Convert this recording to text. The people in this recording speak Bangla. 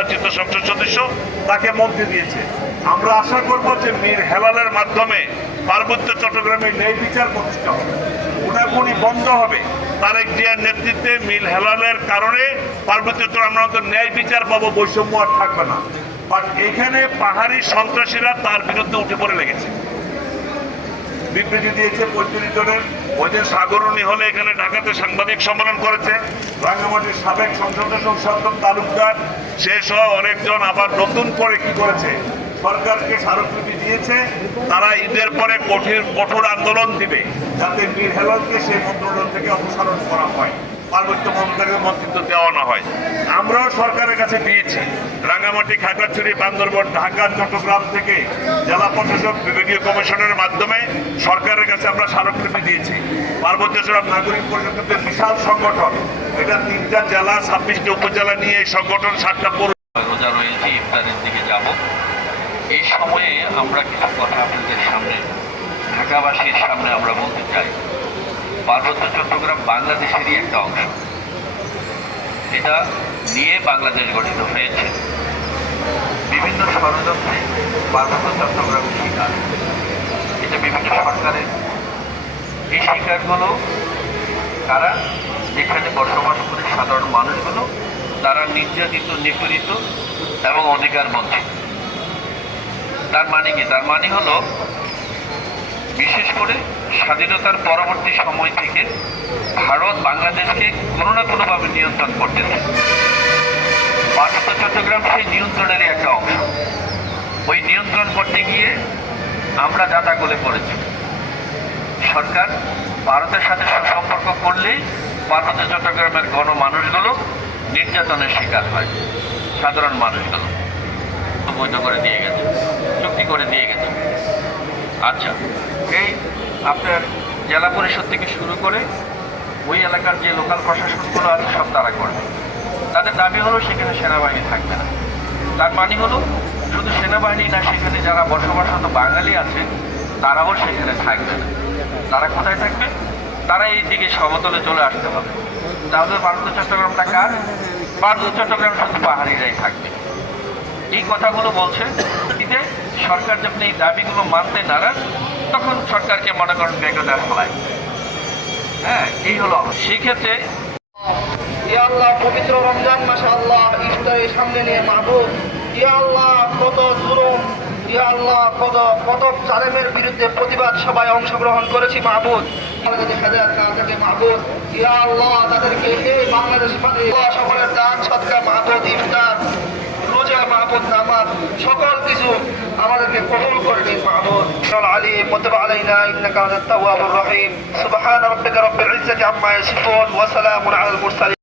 নির্বাচিত সংসদ সদস্য, তাকে মন্ত্রী দিয়েছে। আমরা আশা করব যে মীর হেলালের মাধ্যমে পার্বত্য চট্টগ্রামে ন্যায় বিচার প্রতিষ্ঠা হবে, গুণাগুণি বন্ধ হবে। তারেক জিয়ার নেতৃত্বে মীর হেলালের কারণে পার্বত্য আমরা ন্যায় বিচার পাবো, বৈষম্য আর থাকবে না। বাট এখানে পাহাড়ি সন্ত্রাসীরা তার বিরুদ্ধে উঠে পড়ে লেগেছে, বিবৃতি দিয়েছে 35 জনের। ওই দিন সাগরণী হলে এখানে ঢাকাতে সাংবাদিক সম্মেলন করেছে রাঙ্গামাটির সাবেক সংসদ সদস্য সন্তোষ তালুকদার, সে সহ অনেকজন। আবার নতুন করে কি করেছে, সরকারকে স্মারকলিপি দিয়েছে, তারা ঈদের পরে কঠোর আন্দোলন দিবে যাতে মীর হেলালকে সেই মন্ত্রণালয় থেকে অপসারণ করা হয়, পার্বত্য মন্ত্রণালয়ের মন্ত্রিত্ব দেওয়া না হয়। আমরাও সরকারের কাছে দিয়েছি, রাঙ্গামাটি, খাগড়াছড়ি, বান্দরবান, ঢাকা, চট্টগ্রাম থেকে জেলা প্রশাসক বিভাগীয় কমিশনের মাধ্যমে সরকারের কাছে আমরা স্মারকলিপি দিয়েছি। পার্বত্য চট্টগ্রাম নাগরিক পরিষদের বিশাল সংগঠন, এটা 3টা জেলা 26টি উপজেলা নিয়ে এই সংগঠন 7টা পৌর। রোজা রয়েছে, ইফতারের দিকে যাব। এই সময়ে আমরা কিছু কথা আপনাদের সামনে, ঢাকাবাসীর সামনে আমরা বলতে চাই। পার্বত্য চট্টগ্রাম বাংলাদেশেরই একটা অংশ, এটা নিয়ে বাংলাদেশ গঠিত হয়েছে। বিভিন্ন ষড়যন্ত্রে পার্বত্য চট্টগ্রাম শিকার, এটা বিভিন্ন সরকারের। এই শিকারগুলো কারা, যেখানে বসবাস করে সাধারণ মানুষগুলো, তারা নির্যাতিত, নিপীড়িত এবং অধিকার বঞ্চিত। তার মানে কি? তার মানে হলো, বিশেষ করে স্বাধীনতার পরবর্তী সময় থেকে ভারত বাংলাদেশকে কোনো না কোনোভাবে নিয়ন্ত্রণ করতেছে। পার্বত্য চট্টগ্রাম সেই নিয়ন্ত্রণেরই একটা অংশ। ওই নিয়ন্ত্রণ করতে গিয়ে আমরা যাতাগলে পড়েছি। সরকার ভারতের সাথে সুসম্পর্ক করলেই পার্বত্য চট্টগ্রামের গণমানুষগুলো নির্যাতনের শিকার হয়, সাধারণ মানুষগুলো। বৈধ করে দিয়ে গেছে, চুক্তি করে দিয়ে গেছে। আচ্ছা, এই আপনার জেলা পরিষদ থেকে শুরু করে ওই এলাকার যে লোকাল প্রশাসনগুলো আছে সব তারা করবে। তাদের দাবি হলো সেখানে সেনাবাহিনী থাকবে না। তার মানে হলো শুধু সেনাবাহিনী না, সেখানে যারা বসবাসরত বাঙালি আছে তারাও সেখানে থাকবে না। তারা কোথায় থাকবে? তারা এই দিকে সমতলে চলে আসতে হবে। তাহলে পার্বত্য চট্টগ্রামটা কার? পার্বত্য চট্টগ্রাম শুধু পাহাড়িরাই থাকবে। এই কথাগুলো বলছে যে সরকার যখন এই দাবিগুলো মানতে নারাজ, তখন সরকারকে মনে করেন বেগদার ফলায়। হ্যাঁ, এই হলো সেক্ষেত্রে। ইয়া আল্লাহ, পবিত্র রমজান মাসে আল্লাহ ইফতারের সামনে নিয়ে মাহবুব, ইয়া আল্লাহ কত জুলুম, ইয়া আল্লাহ কত জালেমের বিরুদ্ধে প্রতিবাদ সভায় অংশগ্রহণ করেছি মাহবুব। হাজার না থাকে মাহবুব, ইয়া আল্লাহ তাদেরকে এই বাংলাদেশ পাতে সকলের দান সদকা মাহবুব, ইফতার, রোজা মাহবুব, নামাজ, সকল কিছু আমাদেরকে কবুল করে নিন মাহবুব। আলিম ওয়াতুব আলাইনা ইন্নাকা আনতাত তাওয়াবুর রহিম। সুবহান রাব্বিকা রাব্বিল ইজ্জাতি আম্মা ইয়াসিফুন ওয়া সালামুন আলাল মুরসালিন।